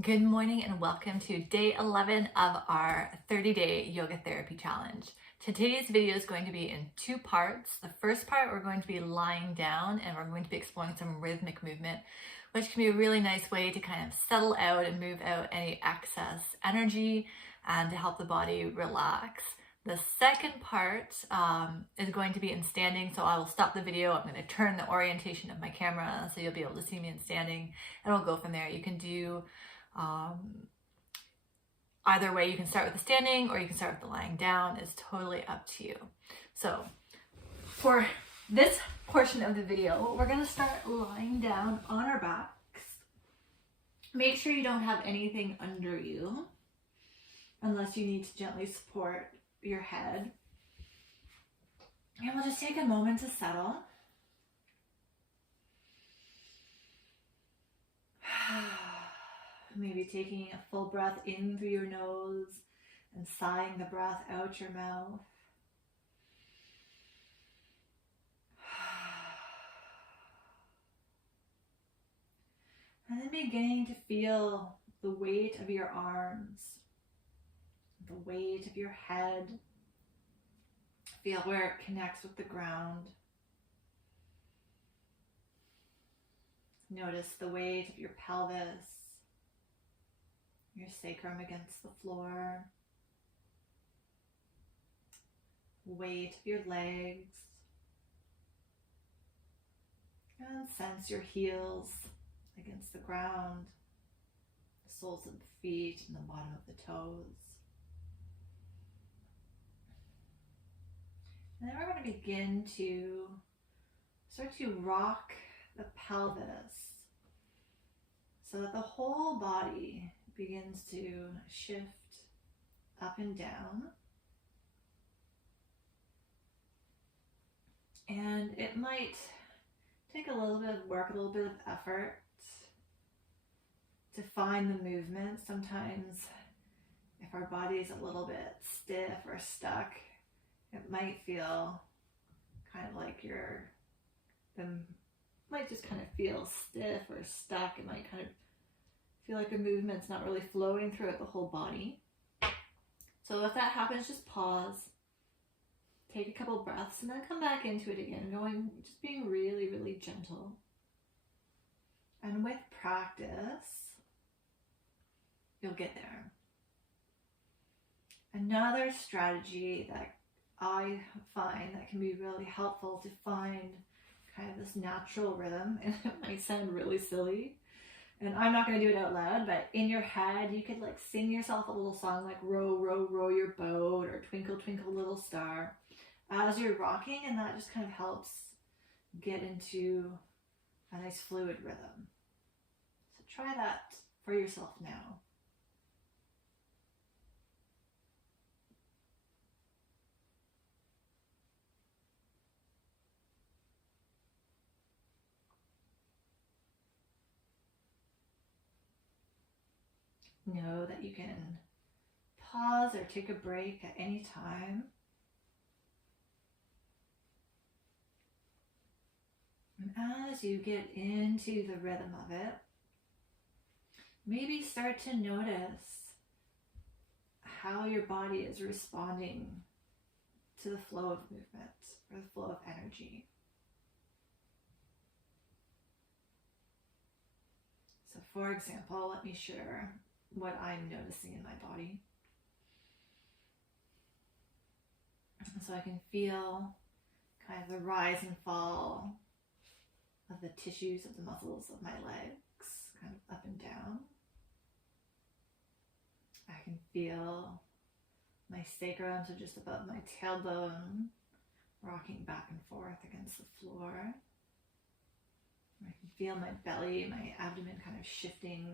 Good morning and welcome to day 11 of our 30-day yoga therapy challenge. Today's video is going to be in two parts. The first part, we're going to be lying down and we're going to be exploring some rhythmic movement, which can be a really nice way to kind of settle out and move out any excess energy and to help the body relax. The second part is going to be in standing, so I will stop the video. I'm going to turn the orientation of my camera so you'll be able to see me in standing, and we'll go from there. You can do either way. You can start with the standing or you can start with the lying down. It's totally up to you. So for this portion of the video, we're going to start lying down on our backs. Make sure you don't have anything under you unless you need to gently support your head. And we'll just take a moment to settle. Maybe taking a full breath in through your nose and sighing the breath out your mouth. And then beginning to feel the weight of your arms, the weight of your head. Feel where it connects with the ground. Notice the weight of your pelvis, your sacrum against the floor, weight of your legs, and sense your heels against the ground, the soles of the feet and the bottom of the toes. And then we're going to begin to start to rock the pelvis so that the whole body begins to shift up and down. And it might take a little bit of work, a little bit of effort to find the movement. Sometimes if our body is a little bit stiff or stuck, it might feel kind of like might just kind of feel stiff or stuck. It might kind of feel like the movement's not really flowing throughout the whole body. So if that happens, just pause, take a couple breaths, and then come back into it again, just being really, really gentle. And with practice, you'll get there. Another strategy that I find that can be really helpful to find kind of this natural rhythm, and it might sound really silly, and I'm not going to do it out loud, but in your head, you could like sing yourself a little song like row, row, row your boat, or twinkle, twinkle, little star as you're rocking, and that just kind of helps get into a nice fluid rhythm. So try that for yourself now. Know that you can pause or take a break at any time. And as you get into the rhythm of it, maybe start to notice how your body is responding to the flow of movement or the flow of energy. So for example, let me share what I'm noticing in my body. So I can feel kind of the rise and fall of the tissues of the muscles of my legs, kind of up and down. I can feel my sacrum, so just above my tailbone, rocking back and forth against the floor. I can feel my belly, my abdomen kind of shifting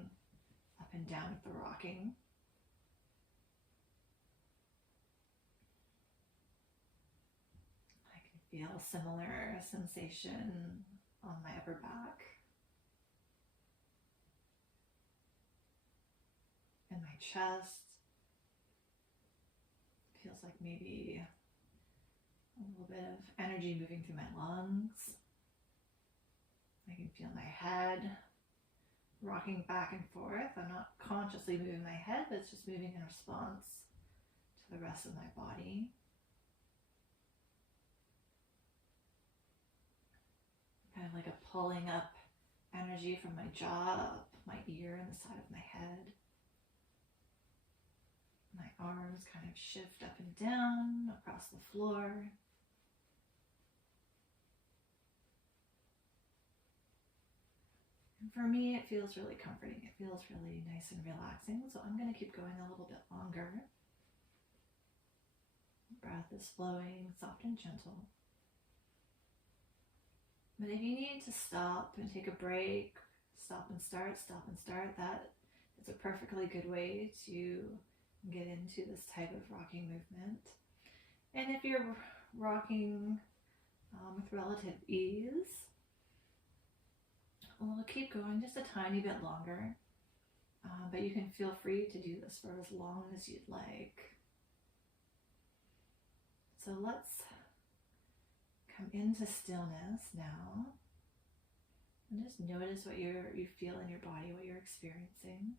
up and down with the rocking. I can feel a similar sensation on my upper back. And my chest. Feels like maybe a little bit of energy moving through my lungs. I can feel my head rocking back and forth. I'm not consciously moving my head, but it's just moving in response to the rest of my body. Kind of like a pulling up energy from my jaw, up my ear and the side of my head. My arms kind of shift up and down across the floor. And for me, it feels really comforting. It feels really nice and relaxing. So I'm going to keep going a little bit longer. Breath is flowing, soft and gentle. But if you need to stop and take a break, stop and start, that is a perfectly good way to get into this type of rocking movement. And if you're rocking with relative ease, we'll keep going just a tiny bit longer, but you can feel free to do this for as long as you'd like. So let's come into stillness now, and just notice what you feel in your body, what you're experiencing.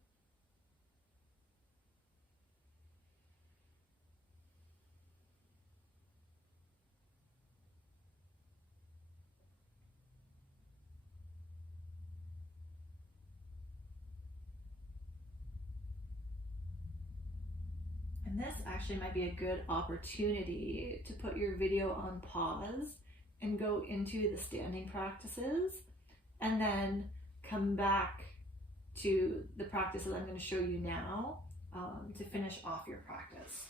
And this actually might be a good opportunity to put your video on pause and go into the standing practices, and then come back to the practices I'm going to show you now to finish off your practice.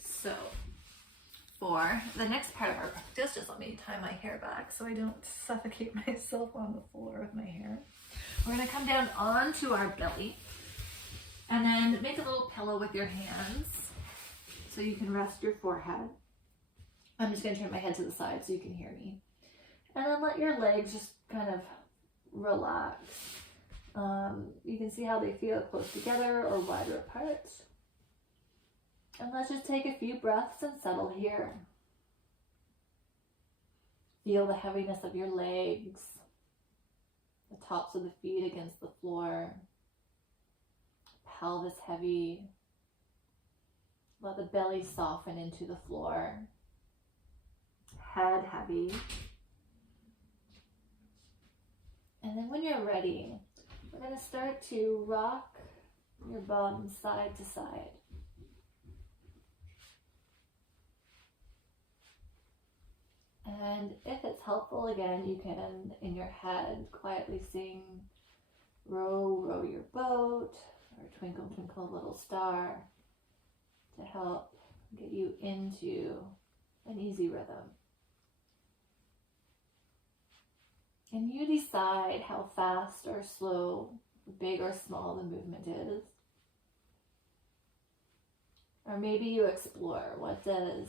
So for the next part of our practice, just let me tie my hair back so I don't suffocate myself on the floor with my hair. We're going to come down onto our belly and then make a little pillow with your hands so you can rest your forehead. I'm just going to turn my head to the side so you can hear me. And then let your legs just kind of relax. You can see how they feel close together or wider apart. And let's just take a few breaths and settle here. Feel the heaviness of your legs, the tops of the feet against the floor, pelvis heavy. Let the belly soften into the floor. Head heavy. And then when you're ready, we're going to start to rock your bum side to side. And if it's helpful, again, you can, in your head, quietly sing Row, row your boat, or Twinkle, twinkle, little star, to help get you into an easy rhythm. And you decide how fast or slow, big or small the movement is. Or maybe you explore, what does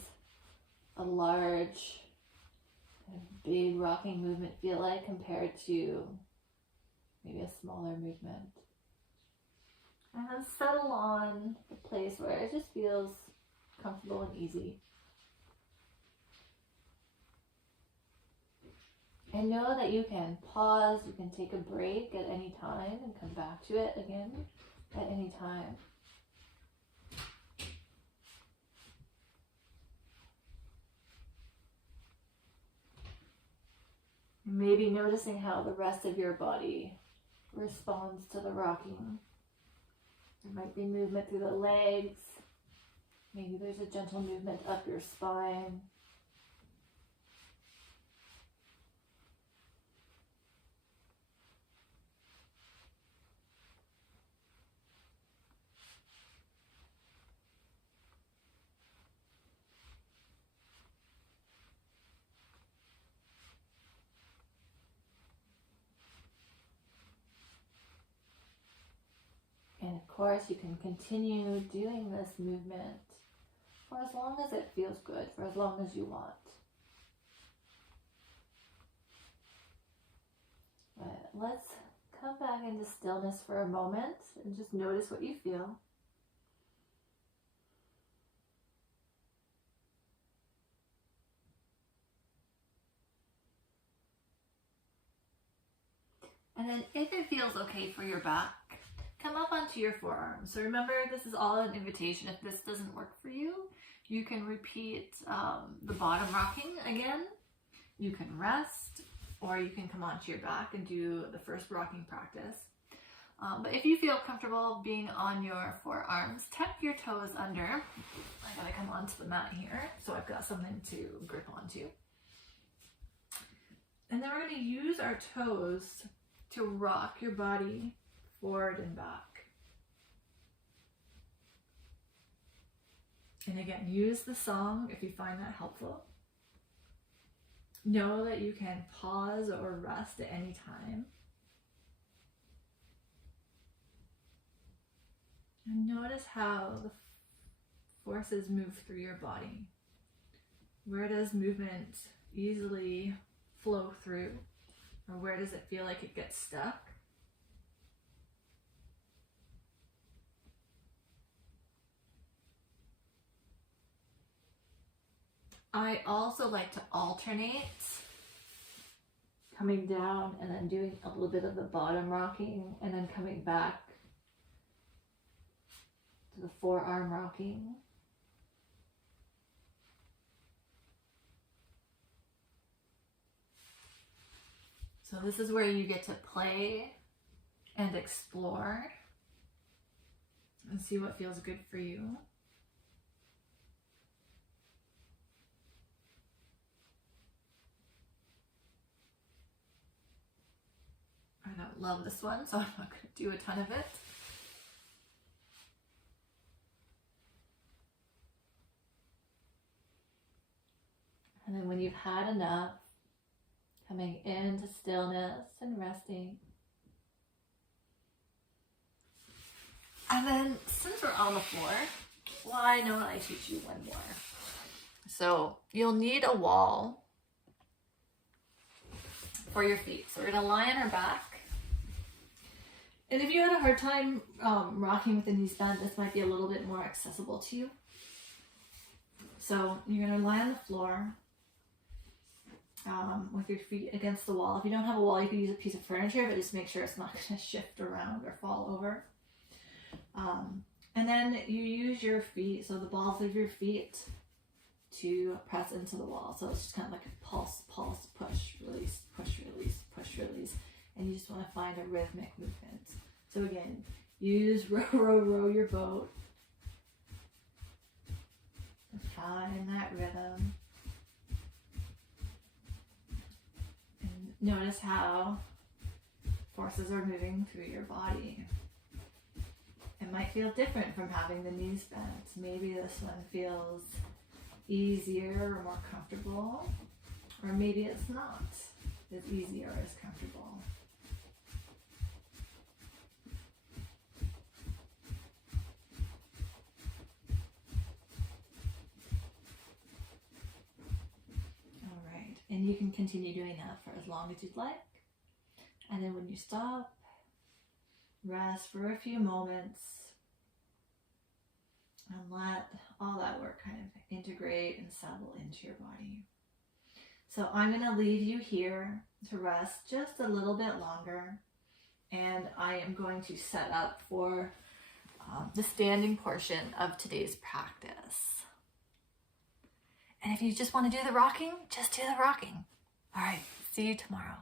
a large, big rocking movement feel like compared to maybe a smaller movement? And then settle on the place where it just feels comfortable and easy. And know that you can pause, you can take a break at any time and come back to it again at any time. Maybe noticing how the rest of your body responds to the rocking. There might be movement through the legs. Maybe there's a gentle movement up your spine. And of course, you can continue doing this movement for as long as it feels good, for as long as you want. But let's come back into stillness for a moment and just notice what you feel. And then if it feels okay for your back, come up onto your forearms. So remember, this is all an invitation. If this doesn't work for you, you can repeat the bottom rocking again. You can rest, or you can come onto your back and do the first rocking practice. But if you feel comfortable being on your forearms, tuck your toes under. I gotta come onto the mat here, so I've got something to grip onto. And then we're gonna use our toes to rock your body forward and back. And again, use the song if you find that helpful. Know that you can pause or rest at any time. And notice how the forces move through your body. Where does movement easily flow through? Or where does it feel like it gets stuck? I also like to alternate coming down and then doing a little bit of the bottom rocking and then coming back to the forearm rocking. So this is where you get to play and explore and see what feels good for you. I don't love this one, so I'm not going to do a ton of it. And then when you've had enough, coming into stillness and resting. And then since we're on the floor, why don't I teach you one more? So you'll need a wall for your feet. So we're gonna lie on our back. And if you had a hard time rocking with the knees bent, this might be a little bit more accessible to you. So you're gonna lie on the floor with your feet against the wall. If you don't have a wall, you can use a piece of furniture, but just make sure it's not going to shift around or fall over. And then you use your feet, so the balls of your feet, to press into the wall. So it's just kind of like a pulse, pulse, push, release, push, release, push, release. And you just want to find a rhythmic movement. So again, use row, row, row your boat. And find that rhythm. Notice how forces are moving through your body. It might feel different from having the knees bent. Maybe this one feels easier or more comfortable, or maybe it's not as easy or as comfortable. And you can continue doing that for as long as you'd like. And then when you stop, rest for a few moments and let all that work kind of integrate and settle into your body. So I'm going to leave you here to rest just a little bit longer. And I am going to set up for the standing portion of today's practice. And if you just want to do the rocking, just do the rocking. All right, see you tomorrow.